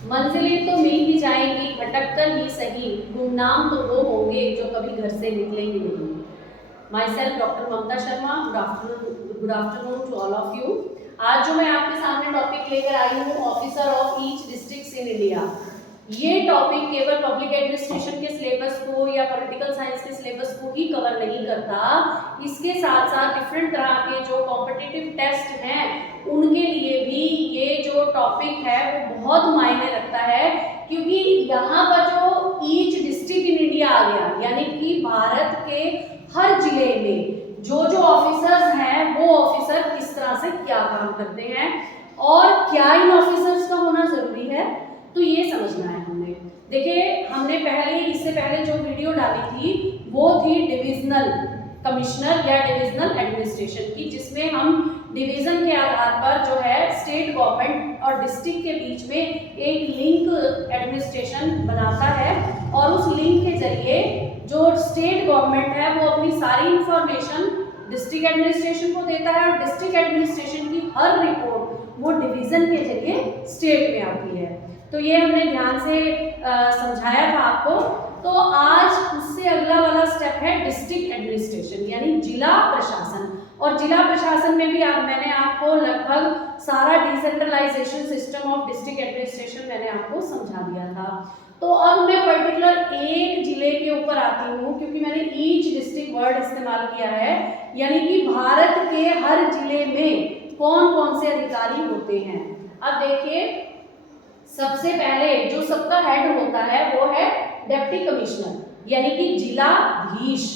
मंजिलें तो मिल ही जाएंगी, भटक कर ही सही, गुमनाम तो वो होंगे जो कभी घर से निकले ही नहीं। Myself doctor Mamta Sharma, good afternoon to all of you. आज जो मैं आपके सामने टॉपिक लेकर आई हूँ, officer of each district in India. ये टॉपिक केवल पब्लिक एडमिनिस्ट्रेशन के सिलेबस को या पॉलिटिकल साइंस के सिलेबस को ही कवर नहीं करता, इसके साथ साथ डिफरेंट तरह के जो कॉम्पिटिटिव टेस्ट हैं उनके लिए भी ये जो टॉपिक है वो बहुत मायने रखता है, क्योंकि यहाँ पर जो ईच डिस्ट्रिक्ट इन इंडिया आ गया, यानी कि भारत के हर जिले में जो जो ऑफिसर्स हैं वो ऑफिसर किस तरह से क्या काम करते हैं और क्या इन ऑफिसर्स का होना जरूरी है, तो ये समझना है हमने। देखिए, हमने इससे पहले जो वीडियो डाली थी वो थी डिविजनल कमिश्नर या डिविजनल एडमिनिस्ट्रेशन की, जिसमें हम डिवीजन के आधार पर जो है स्टेट गवर्नमेंट और डिस्ट्रिक्ट के बीच में एक लिंक एडमिनिस्ट्रेशन बनाता है, और उस लिंक के जरिए जो स्टेट गवर्नमेंट है वो अपनी सारी इंफॉर्मेशन डिस्ट्रिक्ट एडमिनिस्ट्रेशन को देता है, और डिस्ट्रिक्ट एडमिनिस्ट्रेशन की हर रिपोर्ट वो डिवीजन के जरिए स्टेट में आती है। तो ये हमने ध्यान से समझाया था आपको। तो आज उससे अगला वाला स्टेप है डिस्ट्रिक्ट एडमिनिस्ट्रेशन, यानी जिला प्रशासन। और जिला प्रशासन में भी मैंने आपको लगभग सारा decentralisation system of district administration मैंने आपको समझा दिया था। तो अब मैं पर्टिकुलर एक जिले के ऊपर आती हूँ, क्योंकि मैंने ईच डिस्ट्रिक्ट वर्ड इस्तेमाल किया है, यानी कि भारत के हर जिले में कौन कौन से अधिकारी होते हैं। अब देखिए, सबसे पहले जो सबका हेड होता है वो है डिप्टी कमिश्नर, यानी कि जिलाधीश।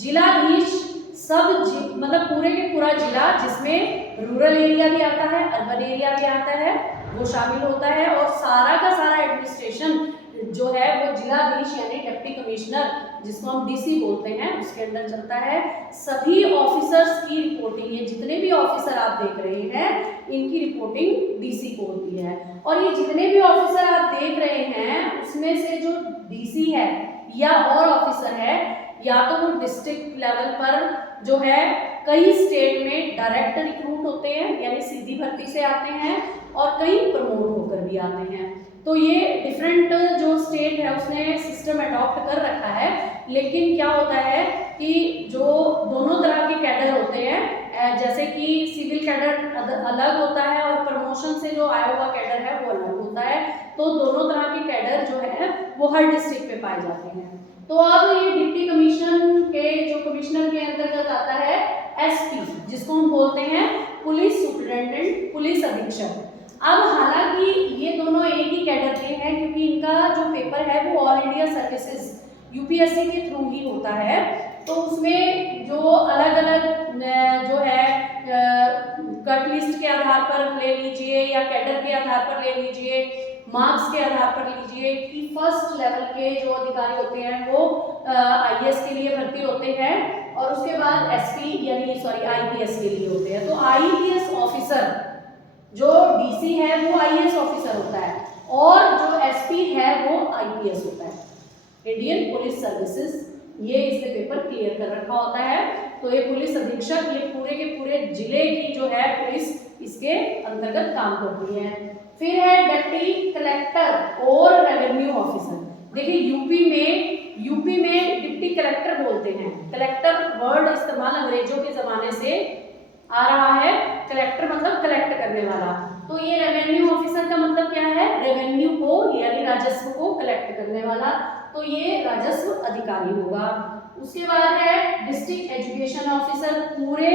जिलाधीश मतलब पूरे के पूरा जिला, जिसमें रूरल एरिया भी आता है, अर्बन एरिया भी आता है, वो शामिल होता है, और सारा का सारा एडमिनिस्ट्रेशन जो है वो जिलाधीश यानी डिप्टी कमिश्नर, जिसको हम डीसी बोलते हैं, उसके अंदर चलता है। सभी ऑफिसर्स की रिपोर्टिंग, ये जितने भी ऑफिसर आप देख रहे हैं इनकी रिपोर्टिंग डीसी को होती है। और ये जितने भी ऑफिसर आप देख रहे हैं उसमें से जो डीसी है या और ऑफिसर है, या तो वो डिस्ट्रिक्ट लेवल पर जो है कई स्टेट में डायरेक्ट रिक्रूट होते हैं, यानी सीधी भर्ती से आते हैं, और कई प्रमोट होकर भी आते हैं। तो ये डिफरेंट जो स्टेट है उसने सिस्टम अडॉप्ट कर रखा है। लेकिन क्या होता है कि जो दोनों तरह के कैडर होते हैं, जैसे कि सिविल कैडर अलग होता है और प्रमोशन से जो आया हुआ कैडर है वो अलग होता है, तो दोनों तरह के कैडर जो है वो हर डिस्ट्रिक्ट पे पाए जाते हैं। तो अब ये डिप्टी कमिश्नर के जो कमिश्नर के अंतर्गत आता है एसपी, जिसको हम बोलते हैं पुलिस सुपरिटेंडेंट, पुलिस अधीक्षक। अब हालांकि ये दोनों एक ही कैडर के हैं, क्योंकि इनका जो पेपर है वो ऑल इंडिया सर्विसेज यूपीएससी के थ्रू ही होता है। तो उसमें जो अलग अलग जो है कट लिस्ट के आधार पर ले लीजिए या कैडर के आधार पर ले लीजिए, मार्क्स के आधार पर लीजिए, कि फर्स्ट लेवल के जो अधिकारी होते हैं वो आईएएस के लिए भर्ती होते हैं, और उसके बाद एसपी यानी आईपीएस के लिए होते हैं। तो आईपीएस ऑफिसर जो डीसी है वो आईएएस ऑफिसर होता है, और जो एसपी है वो आईपीएस होता है, इंडियन पुलिस सर्विसेज। ये इसने पेपर क्लियर कर रखा होता है। तो ये पुलिस अधीक्षक, ये पूरे के पूरे जिले की जो है पुलिस इसके अंतर्गत काम करती है। फिर है डिप्टी कलेक्टर और रेवेन्यू ऑफिसर। देखिए, यूपी में डिप्टी कलेक्टर बोलते हैं। कलेक्टर वर्ड इस्तेमाल अंग्रेजों के जमाने से आ रहा है। कलेक्टर मतलब कलेक्ट करने वाला। तो ये रेवेन्यू ऑफिसर का मतलब क्या है, रेवेन्यू को यानी राजस्व को कलेक्ट करने वाला, तो ये राजस्व अधिकारी होगा। उसके बाद है डिस्ट्रिक्ट एजुकेशन ऑफिसर, पूरे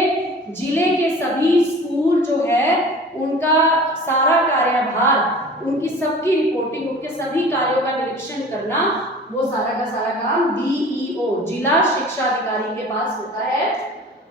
जिले के सभी स्कूल जो है उनका सारा कार्यभार, उनकी सबकी रिपोर्टिंग, उनके सभी कार्यों का निरीक्षण करना, वो सारा का सारा काम डीईओ जिला शिक्षा अधिकारी के पास होता है।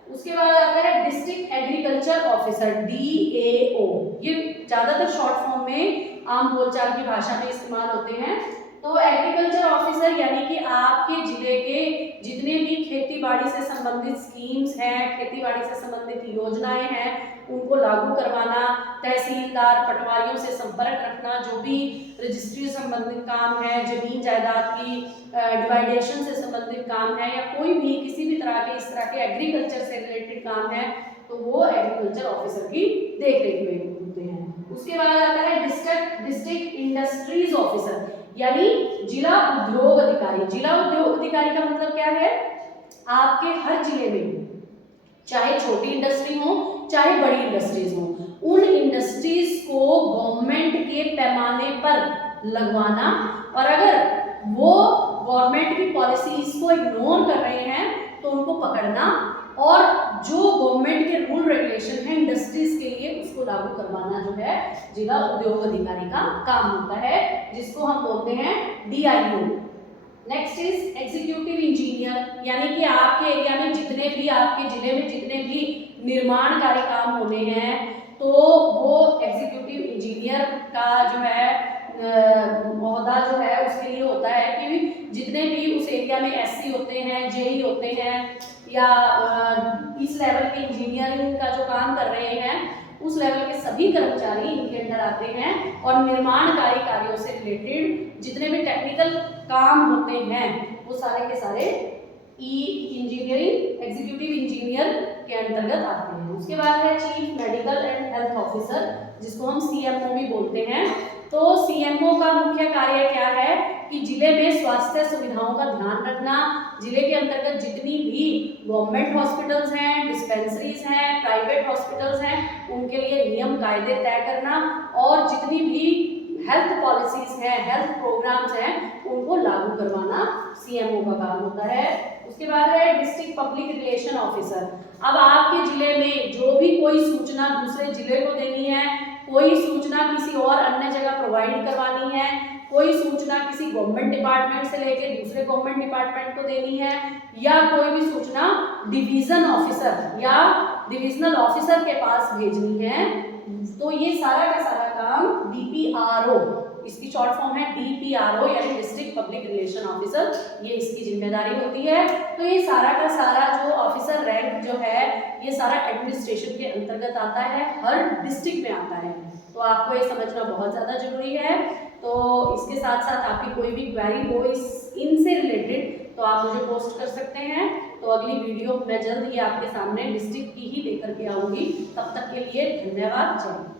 उसके बाद आता है डिस्ट्रिक्ट एग्रीकल्चर ऑफिसर डीएओ, ये ज्यादातर शॉर्ट फॉर्म में आम बोलचाल की भाषा में इस्तेमाल होते हैं। तो एग्रीकल्चर ऑफिसर यानी कि आपके जिले के जितने भी खेती बाड़ी से संबंधित स्कीम्स हैं, खेती बाड़ी से संबंधित योजनाएं हैं, उनको लागू करवाना, तहसीलदार पटवारियों से संपर्क रखना, जो भी रजिस्ट्री से संबंधित काम है, जमीन जायदाद की डिवाइडेशन से संबंधित काम है, या कोई भी किसी भी तरह के इस तरह के एग्रीकल्चर से रिलेटेड काम है, तो वो एग्रीकल्चर ऑफिसर की देख रेख में होते हैं। उसके बाद आता है डिस्ट्रिक्ट इंडस्ट्रीज ऑफिसर, यानी जिला उद्योग अधिकारी। जिला उद्योग अधिकारी का मतलब क्या है? आपके हर जिले में चाहे छोटी इंडस्ट्री हो चाहे बड़ी इंडस्ट्रीज हो, उन इंडस्ट्रीज को गवर्नमेंट के पैमाने पर लगवाना, और अगर वो गवर्नमेंट की पॉलिसीज को इग्नोर कर रहे हैं तो उनको पकड़ना, और जो गवर्नमेंट के रूल रेगुलेशन है इंडस्ट्रीज के लिए उसको लागू करवाना जो है जिला उद्योग अधिकारी का काम होता है, जिसको हम बोलते हैं DIO। Next is executive engineer, यानी कि आपके एरिया में जितने भी, आपके जिले में जितने भी निर्माणकारी काम होने हैं तो वो एग्जीक्यूटिव इंजीनियर का जो है ओहदा जो है उसके लिए होता है कि जितने भी उस एरिया में SC होते हैं, JE होते हैं, या इस लेवल के इंजीनियरिंग का जो काम कर रहे हैं उस लेवल के सभी कर्मचारी इनके अंदर आते हैं, और निर्माणकारी कार्यों से रिलेटेड जितने भी टेक्निकल काम होते हैं वो सारे के सारे इंजीनियरिंग एग्जीक्यूटिव इंजीनियर के अंतर्गत आते हैं। उसके बाद है chief medical and health officer, जिसको हम CMO भी बोलते हैं। तो CMO का मुख्य कार्य क्या है कि जिले में स्वास्थ्य सुविधाओं का ध्यान रखना, जिले के अंतर्गत जितनी भी गवर्नमेंट हॉस्पिटल्स हैं, डिस्पेंसरीज हैं, प्राइवेट हॉस्पिटल्स हैं, उनके लिए नियम कायदे तय करना, और जितनी भी हेल्थ पॉलिसीज हैं, हेल्थ प्रोग्राम्स हैं, उनको लागू करवाना CMO का काम होता है। उसके बाद है डिस्ट्रिक्ट पब्लिक रिलेशन ऑफिसर। अब आपके जिले में जो भी कोई सूचना दूसरे जिले को देनी है, कोई सूचना किसी और अन्य जगह प्रोवाइड करवानी है, कोई सूचना किसी गवर्नमेंट डिपार्टमेंट से लेके दूसरे गवर्नमेंट डिपार्टमेंट को देनी है, या कोई भी सूचना डिवीजन ऑफिसर या डिविजनल ऑफिसर के पास भेजनी है, तो ये सारा का सारा काम DPRO, इसकी शॉर्ट फॉर्म है DPRO यानी डिस्ट्रिक्ट पब्लिक रिलेशन ऑफिसर, ये इसकी जिम्मेदारी होती है। तो ये सारा का सारा जो ऑफिसर रैंक जो है ये सारा एडमिनिस्ट्रेशन के अंतर्गत आता है, हर डिस्ट्रिक्ट में आता है, तो आपको ये समझना बहुत ज़्यादा जरूरी है। तो इसके साथ साथ आपकी कोई भी क्वेरी हो इनसे रिलेटेड तो आप मुझे पोस्ट कर सकते हैं। तो अगली वीडियो मैं जल्द ही आपके सामने डिस्ट्रिक्ट की ही लेकर के आऊँगी। तब तक के लिए धन्यवाद। जय हिंद।